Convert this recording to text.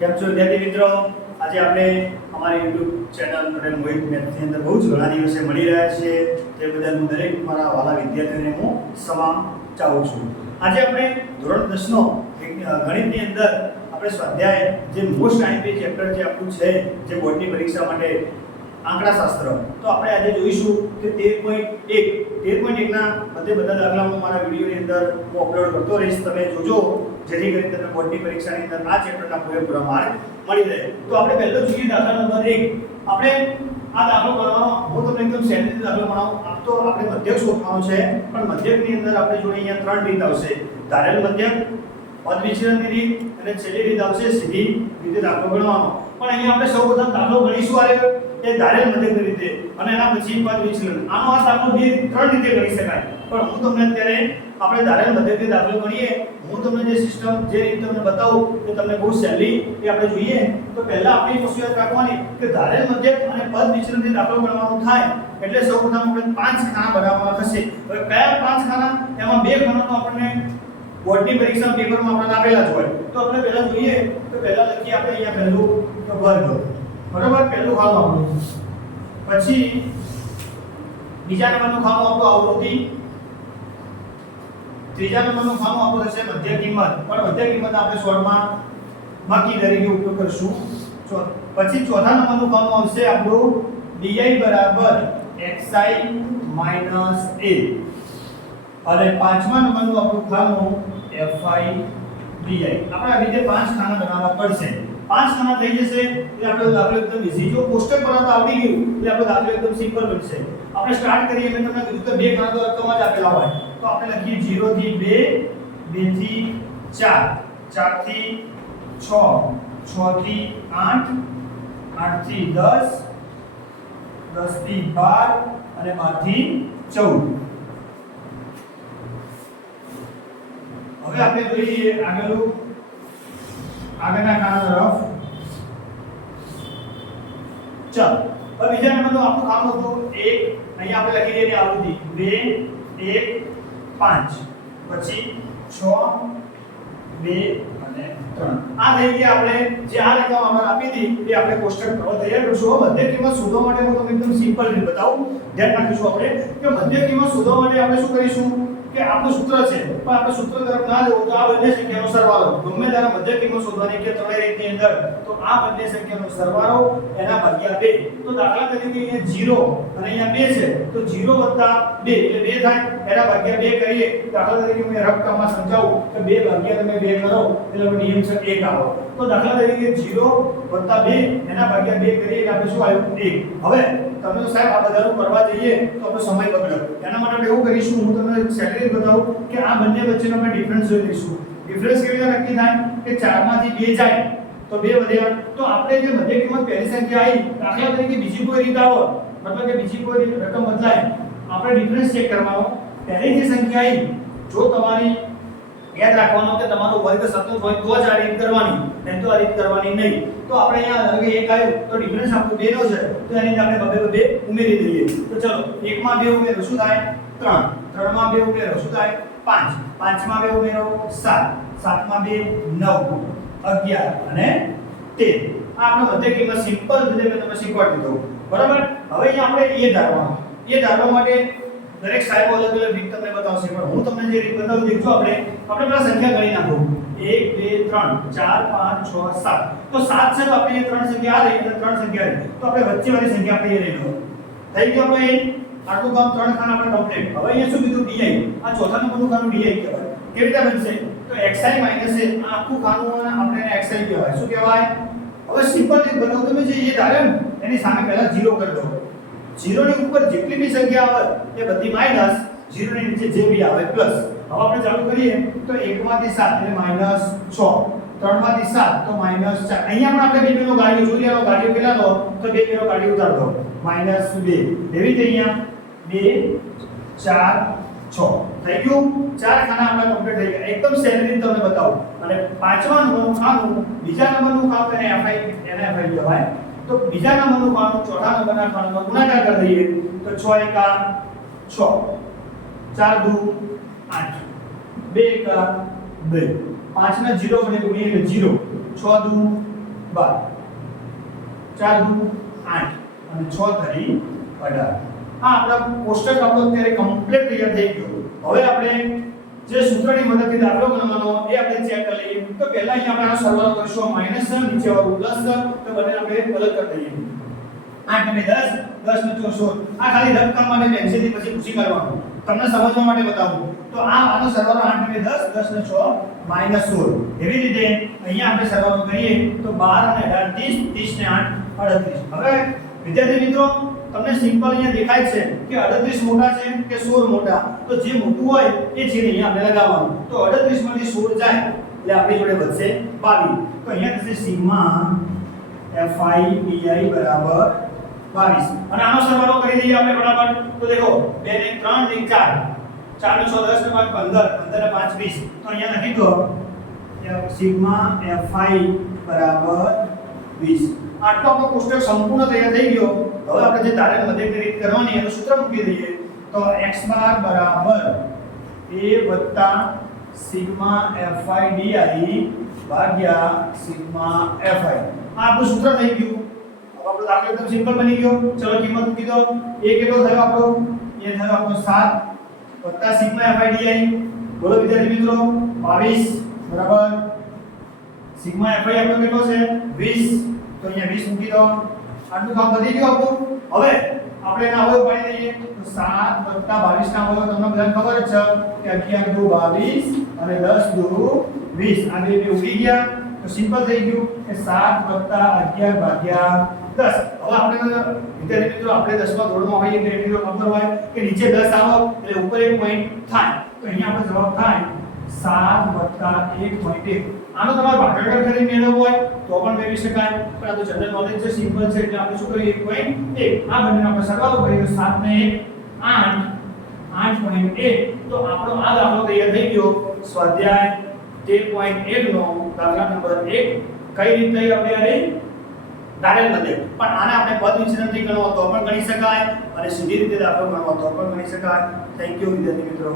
કેમ છો વિદ્યાર્થી મિત્રો? આજે આપણે અમારી YouTube ચેનલ પટેલ મોહિત મેથની અંદર બહુ જ ઘણા દિવસે મળી રહ્યા છીએ. તે બદલ હું દરેક મારા વાલા વિદ્યાર્થીઓને હું ક્ષમા ચાહું છું. આજે આપણે ધોરણ 10 નો ગણિતની અંદર આપણે સ્વાધ્યાય જે મોસ્ટ આઈએમપી ચેપ્ટર જે આપણું છે, જે બોર્ડની પરીક્ષા માટે આંકડાશાસ્ત્ર, તો આપણે આજે જોઈશું કે 13.1 ના બધા દાખલા હું મારા વિડીયોની અંદર હું અપલોડ કરતો રહીશ. તમે જોજો, જેથી કરીને તમને બોર્ડની પરીક્ષાની અંદર આ ચેપ્ટરના પૂરેપૂરા માર્ક મળી રહે. તો આપણે પહેલો જોઈએ દાખલા નંબર 1. આપણે આ દાખલો ગણવાનો, હું તમને એકદમ સહેજ દાખલો ગણાવું. આમ તો આપણે મધ્યક શોધવાનો છે, પણ મધ્યકની અંદર આપણે જોડે અહીંયા ત્રણ રીત આવશે: ધારેલ મધ્યક, પદ વિચલનની રીત અને છેલ્લી રીત આવશે સીધી રીતે દાખલો ગણવાનો. પણ અહીંયા આપણે સૌપ્રથમ દાખલો ગણીશું એ ધારેલ મધ્યકની રીતે, અને એના પછી પદ વિચલન. આનો આ દાખલો ત્રણ રીતે ગણી શકાય, પણ હું તમને અત્યારે આપણે ધારેલ મધ્યકની દાખલો ગણીએ. હું તમને જે સિસ્ટમ, જે રીત તમને બતાવું કે તમને બહુ સહેલી એ આપણે જોઈએ. તો પહેલા આપણે એક વસ્તુ યાદ રાખવાની કે ધારેલ મધ્યક અને પદ વિચલનથી દાખલો ગણવાનો થાય એટલે સૌપ્રથમ આપણે 5 ખાના બનાવવાના થશે. હવે કયા 5 ખાના? એમાં 2 ખાના તો આપણને બોર્ડની પરીક્ષા પેપરમાં આપણને આપેલા જ હોય. તો આપણે પહેલા જોઈએ તો પહેલા લખીએ આપણે અહીંયા પહેલું તો વર્ગ, બરાબર, પહેલું ખાનું આપણું. પછી બીજા નંબરનું ખાનું આપણું આવૃત્તિ. ત્રીજા નંબરનું ખાનું આપણું થશે મધ્ય કિંમત, પણ મધ્ય કિંમત આપણે શોર્ટમાં બાકી તરીકે ઉપયોગ કરીશું. પછી ચોથા નંબરનું ખાનું આવશે આપણું di બરાબર xi માઈનસ a, અને પાંચમા નંબરનું આપણું ખાનું fi di. આપણે આવી રીતે 5 ખાના બનાવવા પડશે. 5 ખાના થઈ જશે એટલે આપણો દાખલો એકદમ ઈઝી. જો કોષ્ટક બનાવતા આવડી ગયું એટલે આપણો દાખલો એકદમ સિમ્પલ બનશે. આપણે સ્ટાર્ટ કરીએ. મેં તમને કીધું કે 2 ખાના તો રકમમાં જ આપેલા હોય, તો આપણે લખીએ 0 થી 2, 2 થી 4, 4 થી 6, 6 થી 8, 8 થી 10, 10 થી 12 અને 12 થી 14. હવે આપણે જોઈએ આગળના ખાના તરફ. ચાલો, હવે બીજા નંબરનું આપણું કામ હતું 1. અહીંયા આપણે લખી દઈએ આવૃત્તિ 2, 1, 5, પછી 6, 2 અને 3. આ થઈ ગયા આપણે જે આ રકમ આપણે આપી હતી એ આપણે કોષ્ટક કરવા તૈયાર કરશું. મધ્ય કિંમત શોધવા માટે હું તમને એકદમ સિમ્પલ રીત બતાવું. ધ્યાન રાખીશું આપણે કે મધ્ય કિંમત શોધવા માટે આપણે શું કરીશું કે આપણું સૂત્ર છે, પણ આપણે સૂત્ર તરફ ના જવું તો આ બંને સંખ્યાનો સરવાળો. ગમે ત્યારે મધ્ય કિંમત શોધવાની કે ત્રણેય રીતની અંદર, તો આ બંને સંખ્યાનો સરવાળો એના ભાગ્યા 2. તો દાખલા તરીકે અહીંયા 0 અને અહીંયા 2 છે, તો 0 + 2 એટલે 2 થાય. એના ભાગ્યા 2 કરીએ. દાખલા તરીકે હું રકમમાં સમજાવું કે 2 ભાગ્યા તમે 2 કરો એટલે નિયમ છે 1 આવો. તો દાખલા તરીકે 0 + 2 એના ભાગ્યા 2 કરીએ એટલે આપણે શું આવ્યું? 1. હવે તમે તો સાહેબ આ બધાનું કરવા જઈએ તો આપણો સમય બગડે. એના માટે આપણે એવું કરીશું, હું તમને સેકન્ડ બતાવું કે આ બંને વચ્ચેનો આપણે ડિફરન્સ જોઈ લઈશું. ડિફરન્સ કેવી રીતે નક્કી થાય કે 4 માંથી 2 જાય તો 2 વધ્યા. તો આપણે જે મધ્ય કિંમત પહેલી સંખ્યા આવી, દાખલા તરીકે બીજી કોઈ રીત આવો, મતલબ કે બીજી કોઈ રકમ બદલાય, આપણે ડિફરન્સ ચેક કરવાનો. પહેલી જે સંખ્યા આવી, જો તમારી યાદ રાખવાનો કે તમારો વર્ગ સતત હોય તો જ આ રીત કરવાની, નહીં તો આ રીત કરવાની નહીં. તો આપણે અહીંયા ધારો કે 1 આવ્યું તો ડિફરન્સ આપણો 2 નો છે, તો એની અંદર આપણે 2 ઉમેરી દઈએ. તો ચલો 1 માં 2 ઉમેરો શું થાય? 3. 3 માં 2 ઉમેરો શું થાય? 5. 5 માં 2 ઉમેરો 7. 7 માં 2 9, 11 અને 13. આ આપણો મધ્ય કિંમત સિમ્પલ રીતે મેં તમને શીખવાડી દીધો, બરાબર. હવે અહીંયા આપણે એ ધારવાનું. એ ધારવા માટે દરેક સાહેબો અલગ અલગ રીત તમને બતાવશે, પણ હું તમને જે રીત બતાવું દેખજો. આપણે પેલા સંખ્યા ગણી નાખો. 1, 2, 3, 4, 5, 6, 7. તો 7 છે તો આપણે 3 સંખ્યા આ રહી, 3 સંખ્યા રહી, તો આપણે વચ્ચેવાળી સંખ્યા આપણે એ લઈ લો. થઈ ગયું આપણે આટલું કામ 3 ખાના આપણે કમ્પ્લીટ. હવે અહીંયા શું કીધું? di. આ ચોથા નંબરનું ખાનું di કહેવાય. કેવી રીતે બનશે? તો xi - a આ આખું ખાનું આપણે એને xi કહેવાય. શું કહેવાય? હવે સિમ્પલ રીત બનાવો. તમે જે એ ધારે એની સામે પહેલા 0 કરી દો. 0 ની ઉપર જેટલી બી સંખ્યા આવે એ બધી માઈનસ, 0 ની નીચે જે બી આવે પ્લસ. હવે આપણે ચાલુ કરીએ તો 1 માંથી 7 એટલે -6, 3 માંથી 7 તો -4. અહીંયા પણ આપણે બે બેનો ગાડીઓ જોઈ લેવાનો. ગાડીઓ કેટલા લો તો બે બેનો ગાડીઓ ઉતાર દો, -2. એવી રીતે અહીંયા 2, 4, 6 થઈ ગયું. 4 ખાના આપણા કમ્પ્લીટ થઈ ગયા. એકદમ સહેલી રીતે તમને બતાવું. અને પાંચમા નંબરનું ખાનું, બીજા નંબરનું ખાનું એને fi કહેવાય. તો બીજા નંબરનું ખાનું ચોથા નંબરના ખાનામાં ગુણાકાર કરી દઈએ તો 6 × 6, 4 × 2 8, 2 × 2, 5 ને 0 વડે ગુણીએ એટલે 0, 6 × 2 12 4 દુ 8 અને 6 તરી 18 આ આપણા કોષ્ટક આપણો અત્યારે કમ્પ્લીટ તૈયાર થઈ ગયો હવે આપણે જે સૂત્રની મદદથી દાખલો ગણવાનો એ આપણે ચેક કરી લઈએ તો પહેલા અહીં આપણે આનો સરવાળો કરશું માઈનસ નીચે વાળું પ્લસ તો બંને આપણે અલગ કરી દઈએ 8 ને 10 10 ને 16 આ ખાલી રકમ માટે પેન્સિલથી પછી પૂછી કરવાનું તમને સમજવા માટે બતાવું તો આનો સરવાળો 8 ને 10 10 ને 6 -16 એવી રીતે અહીંયા આપણે સરવાળો કરીએ તો 12 અને 18 30 ને 8 38 હવે વિદ્યાર્થી મિત્રો તમને સિમ્પલ અહીંયા દેખાય છે કે 38 મોટા છે કે 16 મોટા તો જે મોટું હોય એ ચિહ્ન અહીંયા આપણે લગાવવાનું તો 38 માંથી 16 જાય એટલે આપણી જોડે વધશે 22 તો અહીંયા થશે સિગ્મા fi bi બરાબર 22 અને આનો સરવાળો કરી દઈએ આપણે ફટાફટ તો દેખો 2 ને 3 ને 4 4 ને 6 10 ને 5 15 15 ને 5 20 તો અહીંયા લખી દો સિગ્મા fi બરાબર 20 આટલો આપણો કોષ્ટક સંપૂર્ણ તૈયાર થઈ ગયો હવે આપણે જે તારેલ મધ્યકની રીત કરવાની એનું સૂત્ર મૂકી દઈએ તો x બાર બરાબર a સિગ્મા fi di ભાગ્યા સિગ્મા fi આ આપણું સૂત્ર થઈ ગયું હવે આપણો દાખલો એકદમ સિમ્પલ બની ગયો ચલો કિંમત મૂકી દો a કેટલો થયો આપણો એ થયો આપણો 7 સિગ્મા fi di બોલો વિદ્યાર્થી મિત્રો 22 બરાબર સિગ્મા fi આપણો કેટલો છે 20 તો અહીંયા 20 મૂકી દો આટલું કામ પતી ગયું આપણું હવે આપણે એના અવયવ પાડી દઈએ તો 7 + 22 ના અવયવ તમને બધાને ખબર જ છે કે 11 દુ 22 અને 10 દુ 20 આ બે ઉડી ગયા તો સિમ્પલ થઈ ગયું કે 7 + 11 ભાગ્યા 10 હવે આપણે વિદ્યાર્થી મિત્રો આપણે 10મા ધોરણમાં હોઈએ એટલે એટલી ખબર હોય કે નીચે 10 આવો એટલે ઉપર એક પોઈન્ટ થાય તો અહીંયા આપણે જવાબ થાય 7 + 1.1 આનો તમારે ભાગાકાર કરી મેળવવો હોય તો પણ મેળવી શકાય પણ આ તો જનરલ નોલેજ છે સિમ્પલ છે એટલે આપણે શું કરીએ 1.1 આ બંનેનો આપણે સરવાળો કરીએ તો 7 ને 1 8 8.1 તો આપણો આ દાખલો તૈયાર થઈ ગયો સ્વાધ્યાય 13.1 નો દાખલા નંબર 1 કઈ રીતે થઈ આપણે આને તારેલ મધ્યક પણ આને આપણે પદ વિચલનથી ગણવો તો પણ ગણી શકાય અને સીધી રીતે દાખલો ગણવો તો પણ ગણી શકાય થેન્ક યુ વિદ્યાર્થી મિત્રો